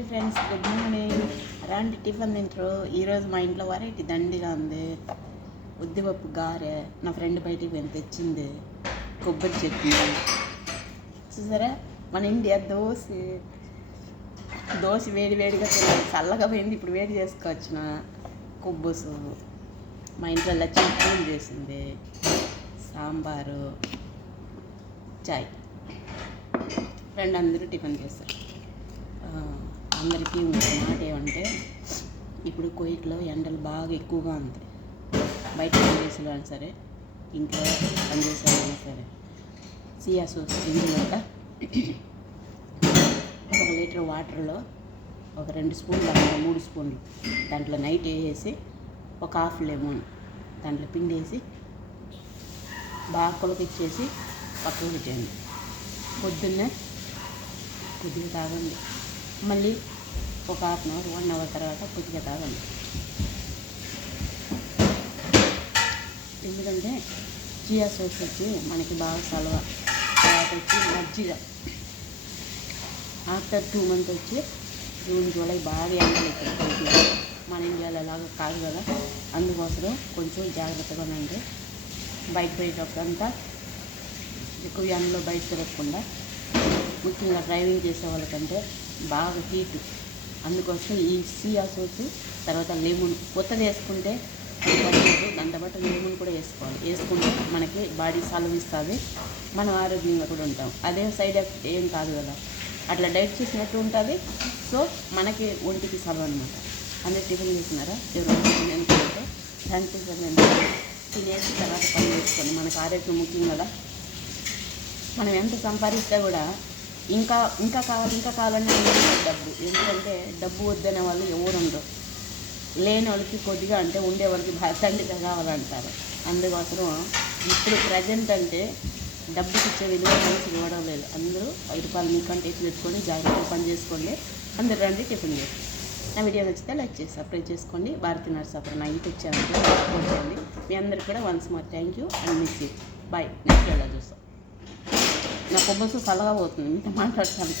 Hi friends, good morning. అలాంటి tiffin తింటారు. ఈరోజు మా ఇంట్లో వెరైటీ దండిగా ఉంది. ఉద్దిపప్పు గారె, నా ఫ్రెండ్ బయటికి వెళ్ళి తెచ్చింది. కొబ్బరి చట్నీ చూసారా. మన ఇండియా దోశ వేడి వేడిగా తినాలి. చల్లగా పోయింది, ఇప్పుడు వేడి చేసుకోవచ్చిన. కొబ్బసు మా ఇంట్లో లక్ష్మి పూజ చేసింది. సాంబారు, చాయ్. ఫ్రెండ్ అందరూ టిఫిన్ చేస్తారు. అందరికీ ఇంకో మాట ఏమంటే, ఇప్పుడు కువైట్లో ఎండలు బాగా ఎక్కువగా ఉంది. బయట పనిచేసేలా సరే, ఇంట్లో పనిచేసేలా సరే, సియా సోస్ ఇందులో 1 లీటర్ వాటర్లో ఒక 2 స్పూన్లు 3 స్పూన్లు దాంట్లో నైట్ వేసి ఒక హాఫ్ లెమన్ దాంట్లో పిండి వేసి బాగా కొలకిచ్చేసి పక్కకు పెట్టేయండి. పొద్దున్నే కొద్దిగా తాగండి, మళ్ళీ ఒక హాఫ్ అన్ అవర్ 1 అవర్ తర్వాత కొద్దిగా తాగండి. ఎందుకంటే చియా సోస్ వచ్చి మనకి బాగా సలవ, తర్వాత వచ్చి మజ్జిగ. ఆఫ్టర్ 2 మంత్స్ వచ్చి జూన్ జూలై బాగా ఎండలు ఇక్కడ మన ఇండియాలో ఎలాగో కాదు కదా. అందుకోసం కొంచెం జాగ్రత్తగా ఉండండి. బయటంతా ఎక్కువ ఎండలో బయట తిరగకుండా, ముఖ్యంగా డ్రైవింగ్ చేసే వాళ్ళకంటే బాగా హీట్. అందుకోసం ఈ సియా సోస్ తర్వాత లెమన్ కొత్తది వేసుకుంటే దాంతోపాటు లెమన్ కూడా వేసుకోవాలి. వేసుకుంటే మనకి బాడీ సలవిస్తుంది, మనం ఆరోగ్యంగా కూడా ఉంటాం. అదే సైడ్ ఎఫెక్ట్ ఏం కాదు కదా, అట్లా డైట్ చేసినట్టు ఉంటుంది. సో మనకి ఒంటికి సలవ అనమాట. అందరు టిఫిన్ చేసినారా? నేను థ్యాంక్ యూ సార్. నేను తినేసి తర్వాత పని చేసుకోండి. మనకు ఆరోగ్యం ముఖ్యం కదా. మనం ఎంత సంపాదిస్తే కూడా ఇంకా కావాలనే డబ్బు. ఎందుకంటే డబ్బు వద్దనే వాళ్ళు ఎవరు ఉండరు. లేని వాళ్ళకి కొద్దిగా అంటే ఉండే వాళ్ళకి తండ్రిగా కావాలంటారు. అందుకోసం ఇప్పుడు ప్రజెంట్ అంటే డబ్బుకి ఇచ్చే విలువ మనసుకి ఇవ్వడం లేదు. అందరూ ₹5 మీకంటే ఎక్కువ పెట్టుకొని జాగ్రత్తగా పని చేసుకోండి. అందరూ రండి, టిఫిన్ చేసి. నా వీడియో నచ్చితే లైక్ చేసి సబ్స్క్రైబ్ చేసుకోండి. భారతి నర్సాపురం నా యూట్యూబ్ ఛానల్కి సపోర్ట్ చేయండి. మీ అందరికీ కూడా once more thank you and miss you. Bye. Next ఎలా చూస్తాం. నా కొబ్బసు చల్లగా పోతుంది మీతో మాట్లాడతాను.